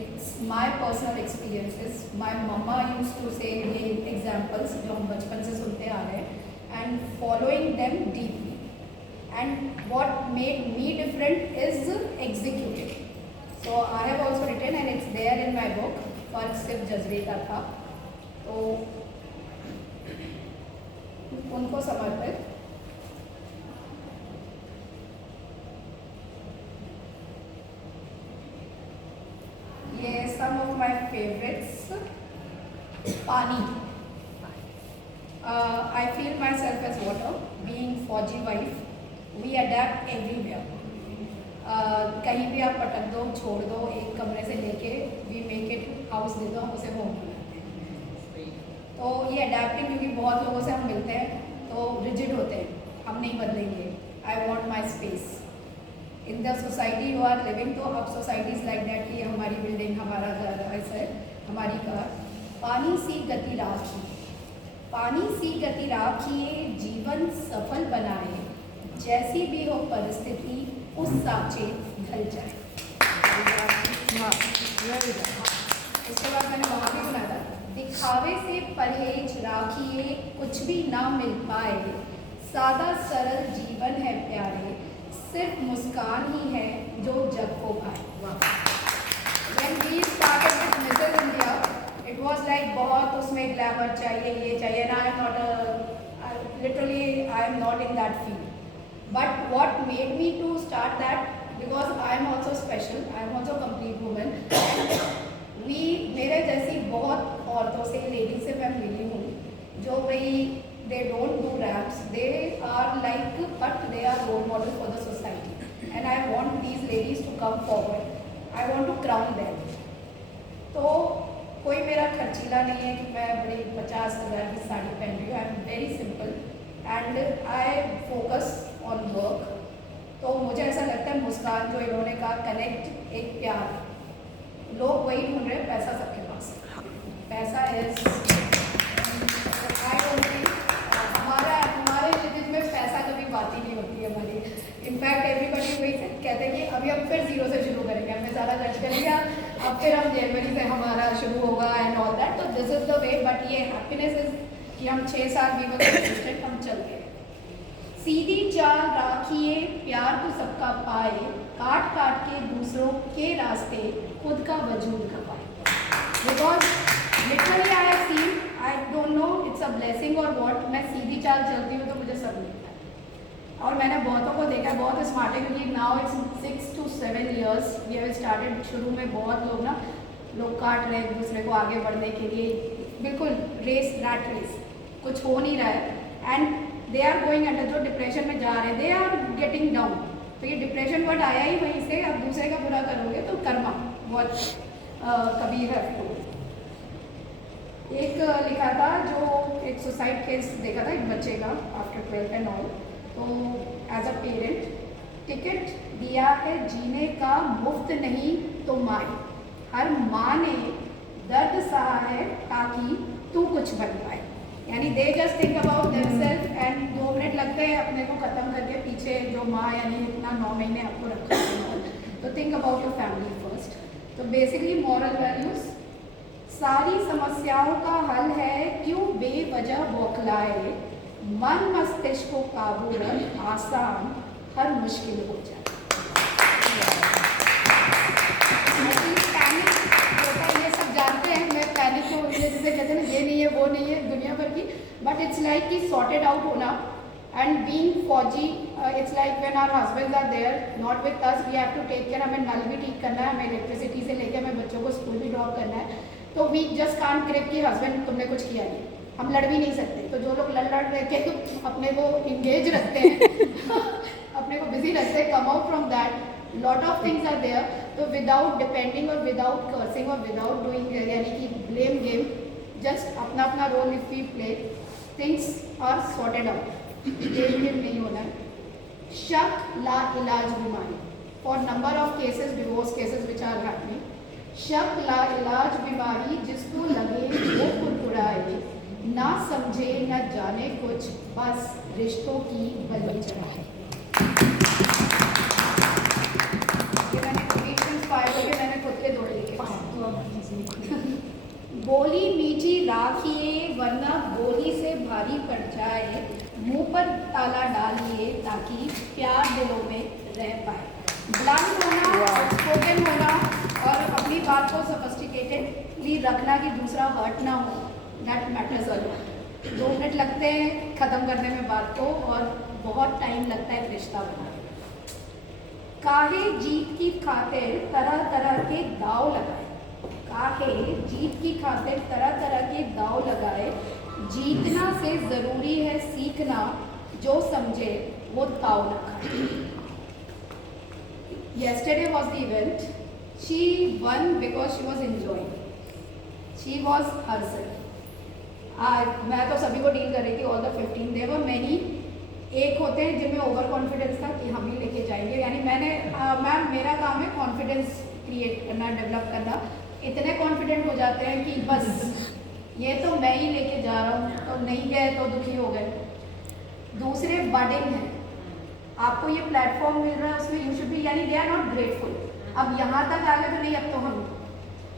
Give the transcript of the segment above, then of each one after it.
it's my personal experiences. My mama used to say ये examples जो हम बचपन से सुनते आ रहे हैं, and following them deeply. And what made me different is executing. So I have also written, and it's there in my book. फर्क सिर्फ जज्बे का था, तो उनको समर्पित। ये some of my favorites. पानी. I feel myself as water. Being फौजी wife, we adapt everywhere. कहीं भी आप पटक दो, छोड़ दो, एक कमरे से लेके we make it हाउस दे दो, हम उसे होम बनाते हैं। तो ये अडेप्टिंग, क्योंकि बहुत लोगों से हम मिलते हैं तो रिजिड होते हैं, हम नहीं बदलेंगे। I want my space in the society you are living. तो अब सोसाइटीज़ लाइक दैट कि हमारी बिल्डिंग, हमारा घर, ऐसा है हमारी कार। पानी सी गति राखिए, पानी सी गति राखिए, जीवन सफल बनाए, जैसी भी हो परिस्थिति उस साचे ढल जाए। उसके बाद मैंने वहाँ भी सुना था, दिखावे से परहेज राखिए, कुछ भी ना मिल पाए, सादा सरल जीवन है प्यारे, सिर्फ मुस्कान ही है जो जग को भाए। When we started with Mrs. India, it was like बहुत उसमें ग्लैमर चाहिए, ये चाहिए, and I am not literally I am not in that field. But what made me to start that, because I am also special, I am also a complete woman. We मेरे जैसी बहुत औरतों से, lady से मैं मिली हूँ, जो भाई they don't do raps, they are like, but they are role model for the society. And I want these ladies to come forward. I want to crown them. तो कोई मेरा खर्चीला नहीं है कि मैं बड़ी 50,000 की साड़ी पहन रही हूँ। I am very simple and I focus on work. तो मुझे ऐसा लगता है मुस्कान जो इन्होंने कहा, कनेक्ट, एक प्यार, लोग वही ढूंढ रहे हैं, पैसा सबके पास है, पैसा इज आई डोंट थिंक हमारे लिटिल में पैसा कभी बात ही नहीं होती है हमारी। इनफैक्ट एवरीबडी वही कहते हैं कि अभी हम फिर जीरो से शुरू करेंगे, हमने ज़्यादा खर्च कर लिया, अब फिर हम जनवरी से हमारा शुरू होगा एंड ऑल दैट। तो this is the way, but ये हैप्पीनेस इज कि हम 6 साल भी कंसिस्टेंट हम चल गए। सीधी चाल राखिए, प्यार तो सबका पाए, काट काट के दूसरों के रास्ते खुद का वजूद खपाए। Because literally I have seen, I don't know it's a blessing और व्हाट, मैं सीधी चाल चलती हूँ तो मुझे सब मिलता है। और मैंने बहुतों को देखा, बहुत स्मार्ट है, क्योंकि now it's 6 to 7 years we have started. शुरू में बहुत लोग काट रहे हैं एक दूसरे को आगे बढ़ने के लिए, बिल्कुल रेस, रैट रेस, कुछ हो नहीं रहा है and they are going under. जो डिप्रेशन में जा रहे हैं, दे आर गेटिंग डाउन। तो ये डिप्रेशन वर्ड आया ही वहीं से, अब दूसरे का बुरा करोगे तो कर्मा, बहुत कबीर है। एक लिखा था, जो एक सुसाइड केस देखा था एक बच्चे का आफ्टर 12th एंड ऑल। तो एज अ पेरेंट, टिकट दिया है जीने का मुफ्त नहीं तो माए, हर माँ ने दर्द सहा है ताकि तू कुछ बन पाए। यानी they just think about themselves and 2 minute लगते हैं अपने को ख़त्म करके, पीछे जो माँ यानी इतना 9 महीने आपको रखा है, तो think about your family first. तो बेसिकली मॉरल वैल्यूज़, सारी समस्याओं का हल है क्यों बेवजह बौखलाए, मन मस्तिष्क को काबू रख, आसान हर मुश्किल हो जाए। ये सब जानते हैं, मैं पैनिक हो रही है, जिसे कहते हैं ना, ये नहीं है वो नहीं है दुनिया भर की, बट इट्स लाइक कि सॉर्टेड आउट होना। एंड बीइंग फौजी, it's like when our husbands are there not with us, we have to take care. हमें नल भी ठीक करना है, हमें इलेक्ट्रिसिटी से लेकर हमें बच्चों को स्कूल भी ड्रॉप करना है। तो वी जस्ट कांट क्रिप कि हस्बैंड तुमने कुछ किया नहीं, हम लड़ भी नहीं सकते। तो जो लोग लड़ रहे के अपने को इंगेज रखते हैं अपने को बिजी रखते हैं, come out from that, lot of things are there. तो विदाउट डिपेंडिंग और विदाउट कर्सिंग और विदाउट डूइंग यानी कि ब्लेम गेम, जस्ट अपना अपना role if we play, things are sorted out. Game नहीं होना है। शक ला इलाज बीमारी, for number of cases, divorce cases which are happening, शक ला इलाज बीमारी, जिसको लगे वो कुरकुराए, ना समझे न जाने कुछ, बस रिश्तों की बलि चढ़ाए। ये मैंने मैंने खुद के दौड़े लिखे। बोली मीठी राखिए वरना बोली से भारी पड़ जाए, मुंह पर ताला डालिए ताकि प्यार दिलों में रह पाए। ब्लंट होना, स्पोकन होना और अपनी बात को सोफिस्टिकेटेडली रखना कि दूसरा हर्ट ना हो, that matters a lot. 2 minute लगते हैं ख़त्म करने में बात को और बहुत टाइम लगता है रिश्ता बनाने में। काहे जीत की खातिर तरह तरह के दाव लगाए, काहे जीत की खातिर तरह तरह के दाव लगाए, जीतना से ज़रूरी है सीखना, जो समझे वो ताव न खाए। Yesterday was the event. She won because she was enjoying. She was herself. मैं तो सभी को डील कर रही थी, all the 15 there were many। एक होते हैं जिनमें ओवर कॉन्फिडेंस था कि हम ही लेके जाएंगे, यानी मैम मेरा काम है कॉन्फिडेंस क्रिएट करना, डेवलप करना। इतने कॉन्फिडेंट हो जाते हैं कि बस ये तो मैं ही लेके जा रहा हूँ, तो नहीं गए तो दुखी हो गए। दूसरे बर्डन है, आपको ये प्लेटफॉर्म मिल रहा है उसमें यू शुड बी, यानी दे आर नॉट ग्रेटफुल। अब यहाँ तक आ गए तो नहीं, अब तो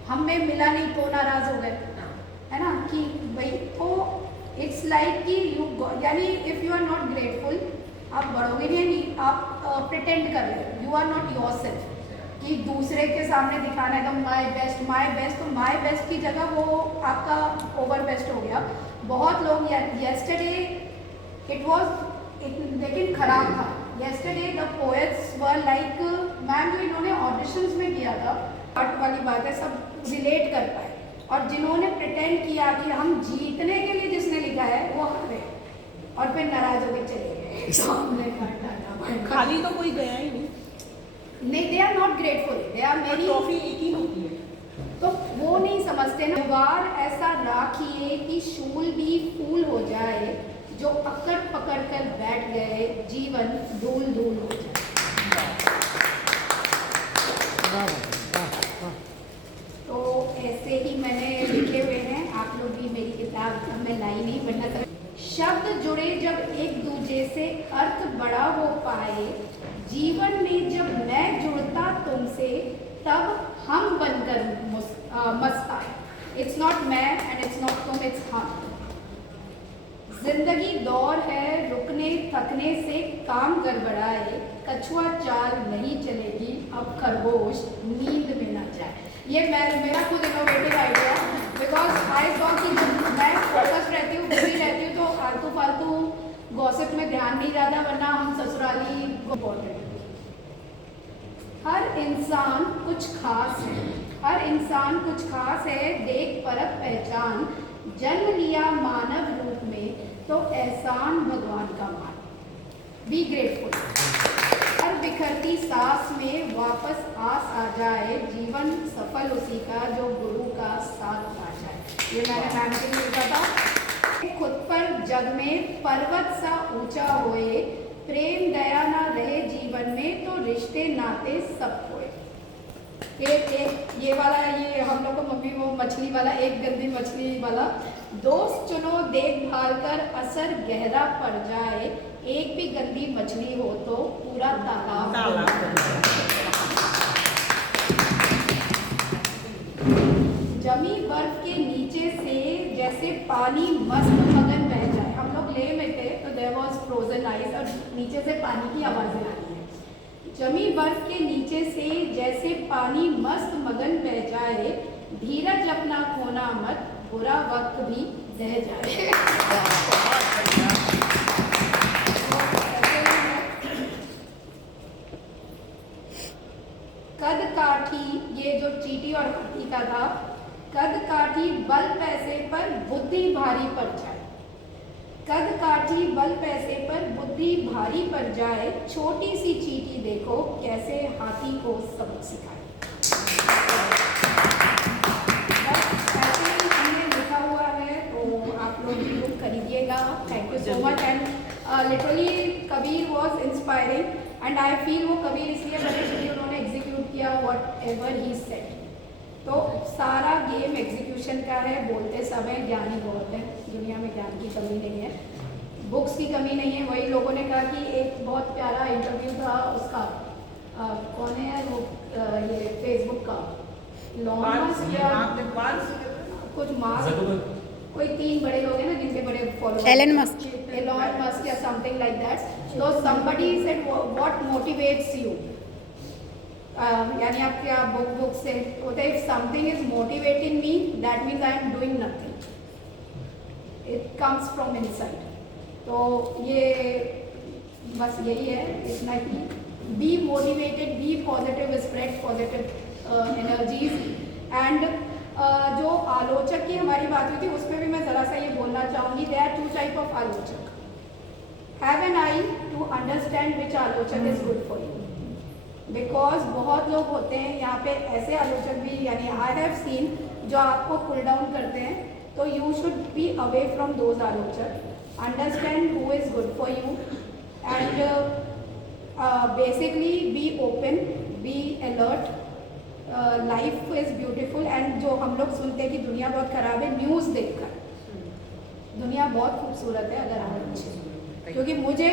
हम में मिला नहीं तो नाराज हो गए, है ना, कि भाई तो इट्स लाइक कि यू, यानी if you are not grateful आप बढ़ोगे नहीं, आप प्रिटेंड कर रहे हो, यू आर नॉट योरसेल्फ कि दूसरे के सामने दिखाना है एकदम माय बेस्ट, तो माय बेस्ट की जगह वो आपका ओवर बेस्ट हो गया। बहुत लोग येस्टरडे इट वॉज, लेकिन खराब था। Yesterday the poets were like, ma'am जो इन्होंने ऑडिशंस में किया था, आर्ट वाली बात है, सब रिलेट कर पाए। और जिन्होंने प्रिटेंड किया कि हम जीतने के लिए जिसने लिखा है वो हारे और फिर नाराज होकर चले गए, सामने खाली तो कोई गया ही नहीं। They are not grateful, they are many. Trophy एक ही होती है तो वो नहीं समझते ना। बार ऐसा राखिए कि शूल भी फूल हो जाए, जो अकड़ पकड़ कर बैठ गए जीवन धूल धूल हो जाए। तो ऐसे ही मैंने लिखे हुए हैं, आप लोग भी मेरी किताब में लाई नहीं, वरना शब्द जुड़े जब एक दूसरे से अर्थ बड़ा हो पाए, जीवन में जब मैं जुड़ता तुमसे तब हम बनकर मस्ताए। इट्स नॉट मैं एंड इट्स नॉट तुम, इट्स हम। जिंदगी दौर है, रुकने थकने से काम गड़बड़ाए, कछुआ चाल नहीं चलेगी अब खरगोश नींद में ना जाए। ये मेरा खुद innovative idea, because I saw कि मैं फोकस रहती हूँ, बिजी रहती हूँ, तो आलतू फालतू गॉसिप में ध्यान नहीं जाता, वरना हम ससुराली इम्पोर्टेंट। हर इंसान कुछ खास है, हर इंसान कुछ खास है, देख परख पहचान, जन्म लिया मानव रूप में तो एहसान भगवान का मान। Be grateful. हर बिखरती सांस में वापस आस आ जाए, जीवन सफल उसी का जो गुरु का साथ पा जाए। ये मैंने मैम से लिखा था। खुद पर जग में पर्वत सा ऊंचा होए, प्रेम दया ना रहे जीवन में तो रिश्ते नाते सब खोए। ये वाला, ये हम लोग को मम्मी वो मछली वाला, एक गंदी मछली वाला, दोस्त चुनो देखभाल कर असर गहरा पड़ जाए, एक भी गंदी मछली हो तो पूरा तालाब। जमी बर्फ के नीचे से जैसे पानी मस्त मगन बह जाए। हम लोग ले में थे तो देयर वाज फ्रोजन आइस और नीचे से पानी की आवाजें आ रही है। जमी बर्फ के नीचे से जैसे पानी मस्त मगन बह जाए, धीरज अपना खोना मत, बुरा वक्त भी रह जाए। कद काठी, ये जो चीटी और हाथी का था, कद काठी बल पैसे पर बुद्धि भारी पड़ जाए, कद काठी बल पैसे पर बुद्धि भारी पड़ जाए, छोटी सी चीटी देखो कैसे हाथी को सबक सिखाए। Thank you so much and literally Kabir was inspiring and I feel वो कबीर इसलिए बने क्योंकि उन्होंने एग्जीक्यूट किया whatever he said। तो सारा गेम एग्जीक्यूशन का है। बोलते समय ज्ञान ही बहुत है, दुनिया में ज्ञान की कमी नहीं है, बुक्स की कमी नहीं है। वही लोगों ने कहा कि एक बहुत प्यारा इंटरव्यू था उसका, कौन है वो, ये फेसबुक का लॉन्च या कुछ मार्क, कोई 3 बड़े लोग हैं ना जिनके बड़े followers, Elon Musk. Elon Musk या something like that. So somebody said what motivates you? यानी आप क्या बुक से होता है, if something is motivating me, that means I am doing nothing. It comes from inside. तो ये बस यही है, इतना ही. Be motivated, be positive, spread positive energies. And जो आलोचक की हमारी बात हुई थी उसमें भी मैं ज़रा सा ये बोलना चाहूँगी. There are 2 type of आलोचक. Have an eye to understand which आलोचक is good for you. Because बहुत लोग होते हैं यहाँ पे ऐसे आलोचक भी, यानी आई हैव सीन, जो आपको पुल डाउन करते हैं. तो you should be away from those आलोचक. Understand who is good for you and basically be open, be alert. Life is beautiful. And जो हम लोग सुनते हैं कि दुनिया बहुत ख़राब है, न्यूज़ देखकर दुनिया बहुत खूबसूरत है अगर आप अच्छे. क्योंकि मुझे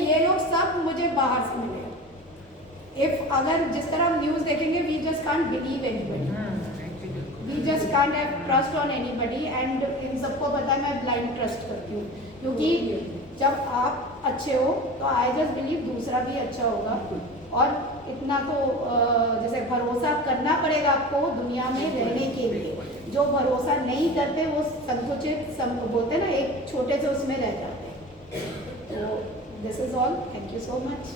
ये लोग सब मुझे बाहर से मिले. इफ अगर जिस तरह हम न्यूज़ देखेंगे, we just can't believe anybody, we just can't have trust on anybody. And इन सबको पता है मैं ब्लाइंड ट्रस्ट करती हूँ, क्योंकि जब आप अच्छे हो तो आई जस्ट बिलीव दूसरा भी अच्छा होगा. और इतना तो जैसे भरोसा करना पड़ेगा आपको दुनिया में रहने के लिए. जो भरोसा नहीं करते वो संकुचित बोलते हैं ना, एक छोटे से उसमें रह जाते हैं. तो this is all. Thank you so much.